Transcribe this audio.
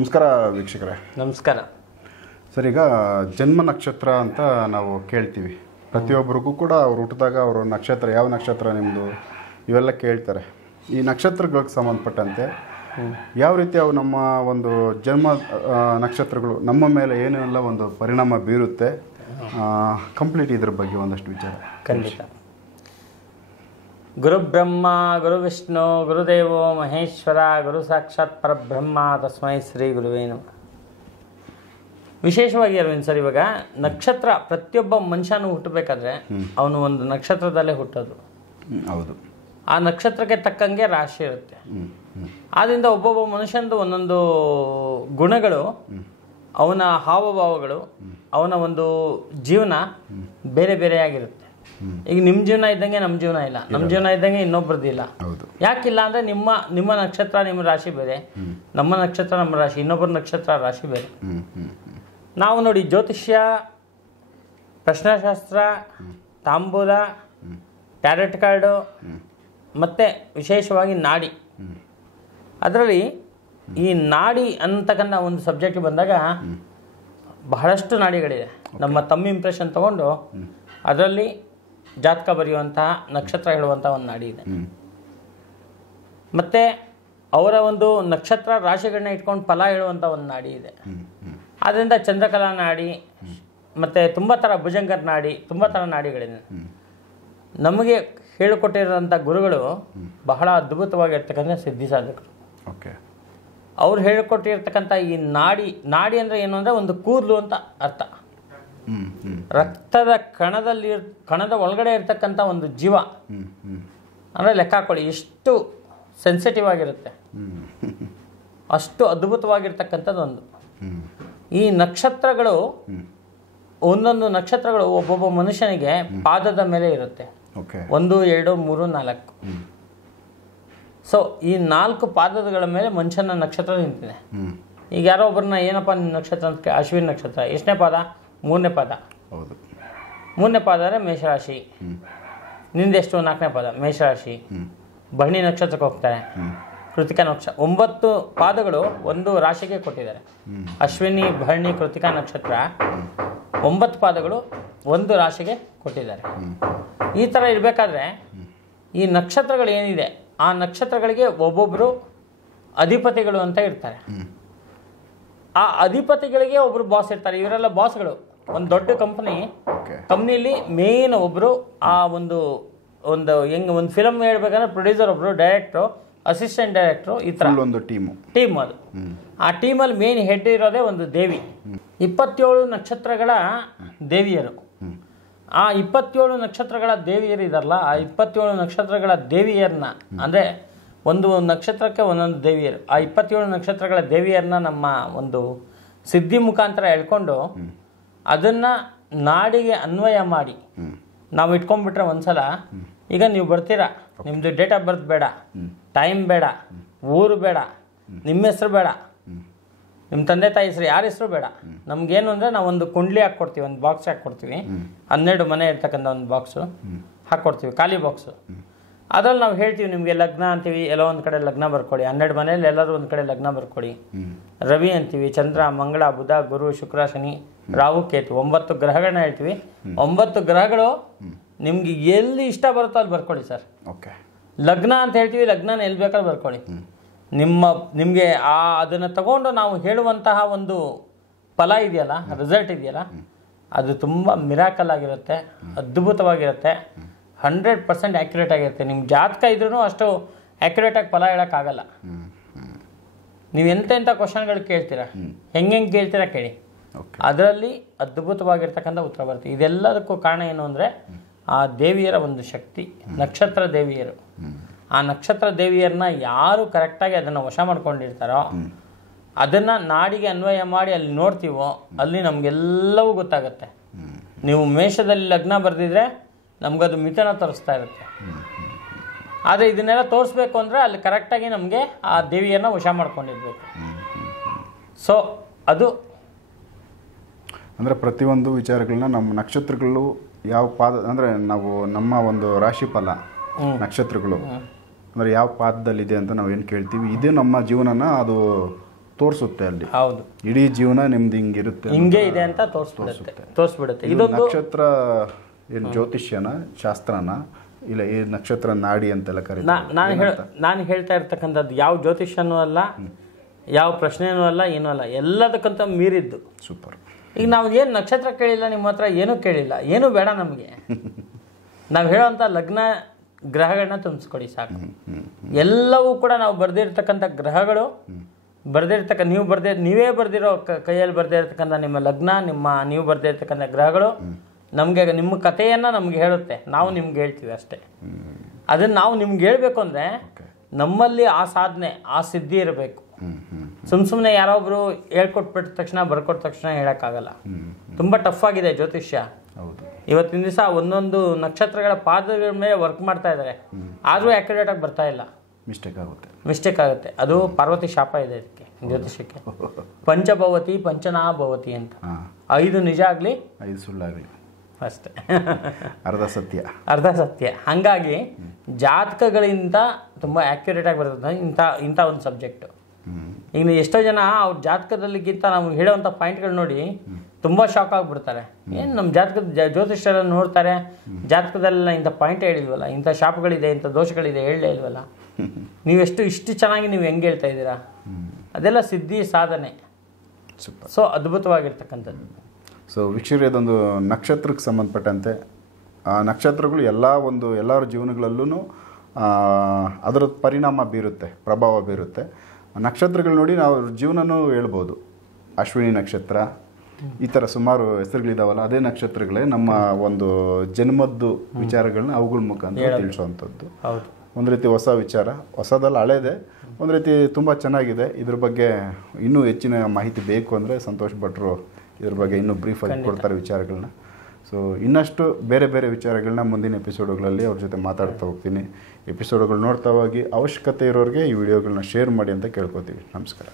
ನಮಸ್ಕಾರ ವೀಕ್ಷಕರೇ. ನಮಸ್ಕಾರ ಸರ್, ಈಗ ಜನ್ಮ ನಕ್ಷತ್ರ ಅಂತ ನಾವು ಕೇಳ್ತೀವಿ. ಪ್ರತಿಯೊಬ್ಬರಿಗೂ ಕೂಡ ಅವ್ರು ಹುಟ್ಟಿದಾಗ ಅವರು ನಕ್ಷತ್ರ, ಯಾವ ನಕ್ಷತ್ರ ನಿಮ್ಮದು, ಇವೆಲ್ಲ ಕೇಳ್ತಾರೆ. ಈ ನಕ್ಷತ್ರಗಳಿಗೆ ಸಂಬಂಧಪಟ್ಟಂತೆ ಯಾವ ರೀತಿ ಅವು ನಮ್ಮ ಒಂದು ಜನ್ಮ ನಕ್ಷತ್ರಗಳು ನಮ್ಮ ಮೇಲೆ ಏನೆಲ್ಲ ಒಂದು ಪರಿಣಾಮ ಬೀರುತ್ತೆ, ಕಂಪ್ಲೀಟ್ ಇದ್ರ ಬಗ್ಗೆ ಒಂದಷ್ಟು ವಿಚಾರ. ಖಂಡಿತ. ಗುರು ಬ್ರಹ್ಮ ಗುರು ವಿಷ್ಣು ಗುರುದೇವೋ ಮಹೇಶ್ವರ ಗುರು ಸಾಕ್ಷಾತ್ ಪರಬ್ರಹ್ಮ ತಸ್ಮೈ ಶ್ರೀ ಗುರುವೇ ನಮಃ. ವಿಶೇಷವಾಗಿ ಅರವಿಂದ್ ಸರ್, ಇವಾಗ ನಕ್ಷತ್ರ ಪ್ರತಿಯೊಬ್ಬ ಮನುಷ್ಯನೂ ಹುಟ್ಟಬೇಕಾದ್ರೆ ಅವನು ಒಂದು ನಕ್ಷತ್ರದಲ್ಲೇ ಹುಟ್ಟೋದು. ಹೌದು. ಆ ನಕ್ಷತ್ರಕ್ಕೆ ತಕ್ಕಂಗೆ ರಾಶಿ ಇರುತ್ತೆ. ಆದ್ದರಿಂದ ಒಬ್ಬೊಬ್ಬ ಮನುಷ್ಯನದು ಒಂದೊಂದು ಗುಣಗಳು, ಅವನ ಹಾವಭಾವಗಳು, ಅವನ ಒಂದು ಜೀವನ ಬೇರೆ ಬೇರೆಯಾಗಿರುತ್ತೆ. ಈಗ ನಿಮ್ಮ ಜೀವನ ಇದ್ದಂಗೆ ನಮ್ಮ ಜೀವನ ಇಲ್ಲ, ನಮ್ಮ ಜೀವನ ಇದ್ದಂಗೆ ಇನ್ನೊಬ್ರದ್ದಿಲ್ಲ. ಯಾಕಿಲ್ಲ ಅಂದರೆ ನಿಮ್ಮ ನಕ್ಷತ್ರ ನಿಮ್ಮ ರಾಶಿ ಬೇರೆ, ನಮ್ಮ ನಕ್ಷತ್ರ ನಮ್ಮ ರಾಶಿ, ಇನ್ನೊಬ್ಬರ ನಕ್ಷತ್ರ ರಾಶಿ ಬೇರೆ. ನಾವು ನೋಡಿ, ಜ್ಯೋತಿಷ್ಯ, ಪ್ರಶ್ನಾಶಾಸ್ತ್ರ, ತಾಂಬೂಲ, ಟ್ಯಾರೆಟ್ ಕಾರ್ಡು, ಮತ್ತು ವಿಶೇಷವಾಗಿ ನಾಡಿ. ಅದರಲ್ಲಿ ಈ ನಾಡಿ ಅಂತಕ್ಕಂಥ ಒಂದು ಸಬ್ಜೆಕ್ಟ್ ಬಂದಾಗ ಬಹಳಷ್ಟು ನಾಡಿಗಳಿದೆ. ನಮ್ಮ ತಮ್ಮ ಇಂಪ್ರೆಷನ್ ತಗೊಂಡು ಅದರಲ್ಲಿ ಜಾತಕ ಬರೆಯುವಂತಹ, ನಕ್ಷತ್ರ ಹೇಳುವಂಥ ಒಂದು ನಾಡಿ ಇದೆ. ಮತ್ತು ಅವರ ಒಂದು ನಕ್ಷತ್ರ ರಾಶಿಗಳನ್ನ ಇಟ್ಕೊಂಡು ಫಲ ಹೇಳುವಂಥ ಒಂದು ನಾಡಿ ಇದೆ. ಆದ್ದರಿಂದ ಚಂದ್ರಕಲಾ ನಾಡಿ, ಮತ್ತು ತುಂಬ ಥರ ಭುಜಂಗರ್ ನಾಡಿ, ತುಂಬ ಥರ ನಾಡಿಗಳಿದೆ. ನಮಗೆ ಹೇಳಿಕೊಟ್ಟಿರೋಂಥ ಗುರುಗಳು ಬಹಳ ಅದ್ಭುತವಾಗಿರ್ತಕ್ಕಂಥ ಸಿದ್ಧಿ ಸಾಧಕರು. ಓಕೆ. ಅವ್ರು ಹೇಳಿಕೊಟ್ಟಿರ್ತಕ್ಕಂಥ ಈ ನಾಡಿ ಅಂದರೆ ಏನು ಅಂದರೆ ಒಂದು ಕೂದಲು ಅಂತ ಅರ್ಥ. ರಕ್ತದ ಕಣದ ಒಳಗಡೆ ಇರ್ತಕ್ಕಂಥ ಒಂದು ಜೀವ ಅಂದರೆ ಲೆಕ್ಕ ಹಾಕೊಳ್ಳಿ, ಎಷ್ಟು ಸೆನ್ಸಿಟಿವ್ ಆಗಿರುತ್ತೆ, ಅಷ್ಟು ಅದ್ಭುತವಾಗಿರ್ತಕ್ಕಂಥದ್ದು ಒಂದು. ಈ ನಕ್ಷತ್ರಗಳು, ಒಂದೊಂದು ನಕ್ಷತ್ರಗಳು ಒಬ್ಬೊಬ್ಬ ಮನುಷ್ಯನಿಗೆ ಪಾದದ ಮೇಲೆ ಇರುತ್ತೆ. 1, 2, 3, 4. ಸೊ ಈ 4 ಪಾದಗಳ ಮೇಲೆ ಮನುಷ್ಯನ ನಕ್ಷತ್ರ ನಿಂತಿದೆ. ಈಗ ಯಾರೋ ಒಬ್ಬರನ್ನ ಏನಪ್ಪ ನಿಮ್ಮ ನಕ್ಷತ್ರ ಅಂತ, ಅಶ್ವಿನಿ ನಕ್ಷತ್ರ ಎಷ್ಟನೇ ಪಾದ? 3ನೇ ಪಾದ. ಹೌದು. 3ನೇ ಪಾದ ಅಂದರೆ ಮೇಷರಾಶಿ. ನಿಂದೆಷ್ಟು? 4ನೇ ಪಾದ ಮೇಷರಾಶಿ. ಭರಣಿ ನಕ್ಷತ್ರಕ್ಕೆ ಹೋಗ್ತಾರೆ. ಕೃತಿಕಾ ನಕ್ಷತ್ರ. 9 ಪಾದಗಳು ಒಂದು ರಾಶಿಗೆ ಕೊಟ್ಟಿದ್ದಾರೆ. ಅಶ್ವಿನಿ, ಭರಣಿ, ಕೃತಿಕಾ ನಕ್ಷತ್ರ 9 ಪಾದಗಳು ಒಂದು ರಾಶಿಗೆ ಕೊಟ್ಟಿದ್ದಾರೆ. ಈ ಥರ ಇರಬೇಕಾದ್ರೆ ಈ ನಕ್ಷತ್ರಗಳು ಏನಿದೆ, ಆ ನಕ್ಷತ್ರಗಳಿಗೆ ಒಬ್ಬೊಬ್ಬರು ಅಧಿಪತಿಗಳು ಅಂತ ಇರ್ತಾರೆ. ಆ ಅಧಿಪತಿಗಳಿಗೆ ಒಬ್ಬರು ಬಾಸ್ ಇರ್ತಾರೆ. ಇವರೆಲ್ಲ ಬಾಸ್ಗಳು. ಒಂದು ದೊಡ್ಡ ಕಂಪ್ನಿಯಲ್ಲಿ ಮೇನ್ ಒಬ್ಬರು, ಆ ಒಂದು ಹೆಂಗೆ ಒಂದು ಫಿಲಮ್ ಹೇಳ್ಬೇಕಂದ್ರೆ ಪ್ರೊಡ್ಯೂಸರ್ ಒಬ್ಬರು, ಡೈರೆಕ್ಟ್ರು, ಅಸಿಸ್ಟೆಂಟ್ ಡೈರೆಕ್ಟ್ರು, ಈ ಥರ ಒಂದು ಟೀಮ್ ಅದು. ಆ ಟೀಮಲ್ಲಿ ಮೇನ್ ಹೆಡ್ ಇರೋದೇ ಒಂದು ದೇವಿ. 27 ನಕ್ಷತ್ರಗಳ ದೇವಿಯರು. ಆ 27 ನಕ್ಷತ್ರಗಳ ದೇವಿಯರು ಇದಾರಲ್ಲ, ಆ 27 ನಕ್ಷತ್ರಗಳ ದೇವಿಯರನ್ನ, ಅಂದರೆ ಒಂದು ನಕ್ಷತ್ರಕ್ಕೆ ಒಂದೊಂದು ದೇವಿಯರು, ಆ 27 ನಕ್ಷತ್ರಗಳ ದೇವಿಯರನ್ನ ನಮ್ಮ ಒಂದು ಸಿದ್ಧಿ ಮುಖಾಂತರ ಹೇಳ್ಕೊಂಡು ಅದನ್ನು ನಾಡಿಗೆ ಅನ್ವಯ ಮಾಡಿ ನಾವು ಇಟ್ಕೊಂಡ್ಬಿಟ್ರೆ ಒಂದ್ಸಲ, ಈಗ ನೀವು ಬರ್ತೀರಾ, ನಿಮ್ಮದು ಡೇಟ್ ಆಫ್ ಬರ್ತ್ ಬೇಡ, ಟೈಮ್ ಬೇಡ, ಊರು ಬೇಡ, ನಿಮ್ಮ ಹೆಸರು ಬೇಡ, ನಿಮ್ಮ ತಂದೆ ತಾಯಿ ಹೆಸರು, ಯಾರ ಹೆಸರು ಬೇಡ. ನಮಗೇನು ಅಂದರೆ ನಾವು ಒಂದು ಕುಂಡ್ಲಿ ಹಾಕ್ಕೊಡ್ತೀವಿ, ಒಂದು ಬಾಕ್ಸ್ ಹಾಕ್ಕೊಡ್ತೀವಿ, 12 ಮನೆ ಇರ್ತಕ್ಕಂಥ ಒಂದು ಬಾಕ್ಸು ಹಾಕ್ಕೊಡ್ತೀವಿ, ಖಾಲಿ ಬಾಕ್ಸು. ಅದ್ರಲ್ಲಿ ನಾವು ಹೇಳ್ತೀವಿ ನಿಮಗೆ ಲಗ್ನ ಅಂತೀವಿ, ಎಲ್ಲೋ ಒಂದು ಕಡೆ ಲಗ್ನ ಬರ್ಕೊಡಿ. 12 ಮನೇಲಿ ಎಲ್ಲರೂ ಒಂದು ಕಡೆ ಲಗ್ನ ಬರ್ಕೊಡಿ. ರವಿ ಅಂತೀವಿ, ಚಂದ್ರ, ಮಂಗಳ, ಬುಧ, ಗುರು, ಶುಕ್ರ, ಶನಿ, ರಾಹು, ಕೇತು, 9 ಗ್ರಹಗಳನ್ನ ಹೇಳ್ತೀವಿ. 9 ಗ್ರಹಗಳು ನಿಮ್ಗೆ ಎಲ್ಲಿ ಇಷ್ಟ ಬರುತ್ತೋ ಅಲ್ಲಿ ಬರ್ಕೊಡಿ ಸರ್. ಓಕೆ. ಲಗ್ನ ಅಂತ ಹೇಳ್ತೀವಿ, ಲಗ್ನ ಎಲ್ಲಿ ಬೇಕಾದ್ರೂ ಬರ್ಕೊಡಿ. ನಿಮಗೆ ಅದನ್ನು ತಗೊಂಡು ನಾವು ಹೇಳುವಂತಹ ಒಂದು ಫಲ ಇದೆಯಲ್ಲ, ರಿಸಲ್ಟ್ ಇದೆಯಲ್ಲ, ಅದು ತುಂಬ ಮಿರಾಕಲ್ ಆಗಿರುತ್ತೆ, ಅದ್ಭುತವಾಗಿರುತ್ತೆ, 100% ಆ್ಯಕ್ಯುರೇಟ್ ಆಗಿರುತ್ತೆ. ನಿಮ್ಮ ಜಾತಕ ಇದ್ರೂ ಅಷ್ಟು ಆ್ಯಕ್ಯುರೇಟಾಗಿ ಫಲ ಹೇಳೋಕ್ಕಾಗಲ್ಲ. ನೀವು ಎಂತೆಂಥ ಕ್ವಶನ್ಗಳು ಕೇಳ್ತೀರಾ, ಹೆಂಗೆ ಕೇಳ್ತೀರಾ ಕೇಳಿ, ಅದರಲ್ಲಿ ಅದ್ಭುತವಾಗಿರ್ತಕ್ಕಂಥ ಉತ್ತರ ಬರುತ್ತೆ. ಇದೆಲ್ಲದಕ್ಕೂ ಕಾರಣ ಏನು ಅಂದರೆ ಆ ದೇವಿಯರ ಒಂದು ಶಕ್ತಿ, ನಕ್ಷತ್ರ ದೇವಿಯರು. ಆ ನಕ್ಷತ್ರ ದೇವಿಯರನ್ನ ಯಾರು ಕರೆಕ್ಟಾಗಿ ಅದನ್ನು ವಶ ಮಾಡ್ಕೊಂಡಿರ್ತಾರೋ, ಅದನ್ನು ನಾಡಿಗೆ ಅನ್ವಯ ಮಾಡಿ ಅಲ್ಲಿ ನೋಡ್ತೀವೋ, ಅಲ್ಲಿ ನಮಗೆಲ್ಲವೂ ಗೊತ್ತಾಗುತ್ತೆ. ನೀವು ಮೇಷದಲ್ಲಿ ಲಗ್ನ ಬರೆದಿದ್ರೆ ನಮಗದು ಮಿಥುನ ತೋರಿಸ್ತಾ ಇರುತ್ತೆ. ಆದರೆ ಇದನ್ನೆಲ್ಲ ತೋರಿಸ್ಬೇಕು ಅಂದರೆ ಅಲ್ಲಿ ಕರೆಕ್ಟಾಗಿ ನಮಗೆ ಆ ದೇವಿಯರನ್ನ ವಶ ಮಾಡ್ಕೊಂಡಿರ್ಬೇಕು. ಸೊ ಅದು ಅಂದರೆ ಪ್ರತಿಯೊಂದು ವಿಚಾರಗಳನ್ನ ನಮ್ಮ ನಕ್ಷತ್ರಗಳು ಯಾವ ಪಾದ, ಅಂದರೆ ನಾವು ನಮ್ಮ ಒಂದು ರಾಶಿ ಫಲ ನಕ್ಷತ್ರಗಳು ಅಂದರೆ ಯಾವ ಪಾದದಲ್ಲಿದೆ ಅಂತ ನಾವು ಏನು ಕೇಳ್ತೀವಿ, ಇದು ನಮ್ಮ ಜೀವನನ ಅದು ತೋರಿಸುತ್ತೆ ಅಲ್ಲಿ. ಹೌದು, ಇಡೀ ಜೀವನ ನಿಮ್ದು ಹಿಂಗಿರುತ್ತೆ, ಹಿಂಗೆ ಇದೆ ಅಂತ ತೋರಿಸ್ಬಿಡುತ್ತೆ. ಇದೊಂದು ನಕ್ಷತ್ರ ಏನು ಜ್ಯೋತಿಷ್ಯನ ಶಾಸ್ತ್ರನ ಇಲ್ಲ ಈ ನಕ್ಷತ್ರ ನಾಡಿ ಅಂತೆಲ್ಲ ಕರೀತಾರೆ. ನಾನು ಹೇಳ್ತಾ ಇರ್ತಕ್ಕಂಥದ್ದು ಯಾವ ಜ್ಯೋತಿಷ್ಯನೂ ಅಲ್ಲ, ಯಾವ ಪ್ರಶ್ನೆನೂ ಅಲ್ಲ, ಏನೂ ಅಲ್ಲ, ಎಲ್ಲದಕ್ಕಂತ ಮೀರಿದ್ದು. ಸೂಪರ್. ಈಗ ನಾವು ಏನು ನಕ್ಷತ್ರ ಕೇಳಿಲ್ಲ, ನಿಮ್ಮ ಹತ್ರ ಏನೂ ಕೇಳಿಲ್ಲ, ಏನೂ ಬೇಡ ನಮಗೆ. ನಾವು ಹೇಳೋವಂಥ ಲಗ್ನ ಗ್ರಹಗಳನ್ನ ತುಂಬಿಸ್ಕೊಡಿ ಸಾಕು. ಎಲ್ಲವೂ ಕೂಡ ನಾವು ಬರೆದಿರ್ತಕ್ಕಂಥ ಗ್ರಹಗಳು, ನೀವೇ ಬರೆದಿರೋ ಕೈಯಲ್ಲಿ ಬರೆದಿರ್ತಕ್ಕಂಥ ನಿಮ್ಮ ಲಗ್ನ, ನೀವು ಬರೆದಿರ್ತಕ್ಕಂಥ ಗ್ರಹಗಳು ನಮಗೆ ನಿಮ್ಮ ಕಥೆಯನ್ನು ನಮ್ಗೆ ಹೇಳುತ್ತೆ. ನಾವು ನಿಮ್ಗೆ ಹೇಳ್ತೀವಿ ಅಷ್ಟೇ. ಅದನ್ನು ನಾವು ನಿಮ್ಗೆ ಹೇಳ್ಬೇಕು ಅಂದರೆ ನಮ್ಮಲ್ಲಿ ಆ ಸಾಧನೆ, ಆ ಸಿದ್ಧಿ ಇರಬೇಕು. ಸುಮ್ಮನೆ ಯಾರೊಬ್ರು ಹೇಳ್ಕೊಟ್ಬಿಟ್ಟ ತಕ್ಷಣ ಬರ್ಕೊಟ್ಟ ತಕ್ಷಣ ಹೇಳೋಕ್ಕಾಗಲ್ಲ. ತುಂಬ ಟಫ್ ಆಗಿದೆ ಜ್ಯೋತಿಷ್ಯ. ಇವತ್ತಿನ ದಿವಸ ಒಂದೊಂದು ನಕ್ಷತ್ರಗಳ ಪಾದಗಳ ಮೇಲೆ ವರ್ಕ್ ಮಾಡ್ತಾ ಇದ್ದಾರೆ, ಆದರೂ ಆ್ಯಕ್ಯುರೇಟ್ ಆಗಿ ಬರ್ತಾ ಇಲ್ಲ, ಮಿಸ್ಟೇಕ್ ಆಗುತ್ತೆ. ಅದು ಪಾರ್ವತಿ ಶಾಪ ಇದೆ ಇದಕ್ಕೆ, ಜ್ಯೋತಿಷ್ಯಕ್ಕೆ. ಪಂಚಭವತಿ ಪಂಚನಾಭವತಿ ಅಂತ, 5 ನಿಜ ಆಗಲಿ 5 ಸುಳ್ಳಾಗಲಿ ಅಷ್ಟೇ. ಅರ್ಧ ಸತ್ಯ. ಹಾಗಾಗಿ ಜಾತಕಗಳಿಂದ ತುಂಬ ಆ್ಯಕ್ಯುರೇಟಾಗಿ ಬರ್ತದೆ ಇಂಥ ಒಂದು ಸಬ್ಜೆಕ್ಟು. ಈಗ ಎಷ್ಟೋ ಜನ ಅವ್ರ ಜಾತಕದಲ್ಲಿಗಿಂತ ನಾವು ಹೇಳೋವಂಥ ಪಾಯಿಂಟ್ಗಳು ನೋಡಿ ತುಂಬ ಶಾಕ್ ಆಗಿಬಿಡ್ತಾರೆ. ಏನು ನಮ್ಮ ಜಾತಕದ ಜ್ಯೋತಿಷ್ಯರನ್ನು ನೋಡ್ತಾರೆ, ಜಾತಕದಲ್ಲೆಲ್ಲ ಇಂಥ ಪಾಯಿಂಟ್ ಹೇಳಿಲ್ವಲ್ಲ, ಇಂಥ ಶಾಪಗಳಿದೆ, ಇಂಥ ದೋಷಗಳಿದೆ ಹೇಳಲೇ ಇಲ್ವಲ್ಲ, ಇಷ್ಟು ಚೆನ್ನಾಗಿ ನೀವು ಹೆಂಗೆ ಹೇಳ್ತಾ ಇದ್ದೀರಾ? ಅದೆಲ್ಲ ಸಿದ್ಧಿ ಸಾಧನೆ. ಸೊ ಅದ್ಭುತವಾಗಿರ್ತಕ್ಕಂಥದ್ದು. ಸೊ ವೀಕ್ಷಕರೇ, ಅದೊಂದು ನಕ್ಷತ್ರಕ್ಕೆ ಸಂಬಂಧಪಟ್ಟಂತೆ ಆ ನಕ್ಷತ್ರಗಳು ಎಲ್ಲರ ಜೀವನಗಳಲ್ಲೂ ಅದರ ಪರಿಣಾಮ ಬೀರುತ್ತೆ, ಪ್ರಭಾವ ಬೀರುತ್ತೆ. ನಕ್ಷತ್ರಗಳು ನೋಡಿ ನಾವು ಜೀವನನೂ ಹೇಳ್ಬೋದು. ಅಶ್ವಿನಿ ನಕ್ಷತ್ರ, ಈ ಥರ ಸುಮಾರು ಹೆಸರುಗಳಿದಾವಲ್ಲ, ಅದೇ ನಕ್ಷತ್ರಗಳೇ ನಮ್ಮ ಒಂದು ಜನ್ಮದ್ದು ವಿಚಾರಗಳನ್ನ ಅವುಗಳ ಮುಖಾಂತರ ತಿಳಿಸುವಂಥದ್ದು. ಒಂದು ರೀತಿ ಹೊಸ ವಿಚಾರ, ಹೊಸದಲ್ಲ ಹಳೇದೇ, ಒಂದು ರೀತಿ ತುಂಬ ಚೆನ್ನಾಗಿದೆ. ಇದ್ರ ಬಗ್ಗೆ ಇನ್ನೂ ಹೆಚ್ಚಿನ ಮಾಹಿತಿ ಬೇಕು ಅಂದರೆ ಸಂತೋಷ್ ಭಟ್ರು ಇದ್ರ ಬಗ್ಗೆ ಇನ್ನೂ ಬ್ರೀಫಾಗಿ ಕೊಡ್ತಾರೆ ವಿಚಾರಗಳನ್ನ. ಸೊ ಇನ್ನಷ್ಟು ಬೇರೆ ಬೇರೆ ವಿಚಾರಗಳನ್ನ ಮುಂದಿನ ಎಪಿಸೋಡುಗಳಲ್ಲಿ ಅವ್ರ ಜೊತೆ ಮಾತಾಡ್ತಾ ಹೋಗ್ತೀನಿ. ಎಪಿಸೋಡುಗಳು ನೋಡ್ತಾ ಹೋಗಿ, ಅವಶ್ಯಕತೆ ಇರೋರಿಗೆ ಈ ವಿಡಿಯೋಗಳನ್ನ ಶೇರ್ ಮಾಡಿ ಅಂತ ಕೇಳ್ಕೊತೀವಿ. ನಮಸ್ಕಾರ.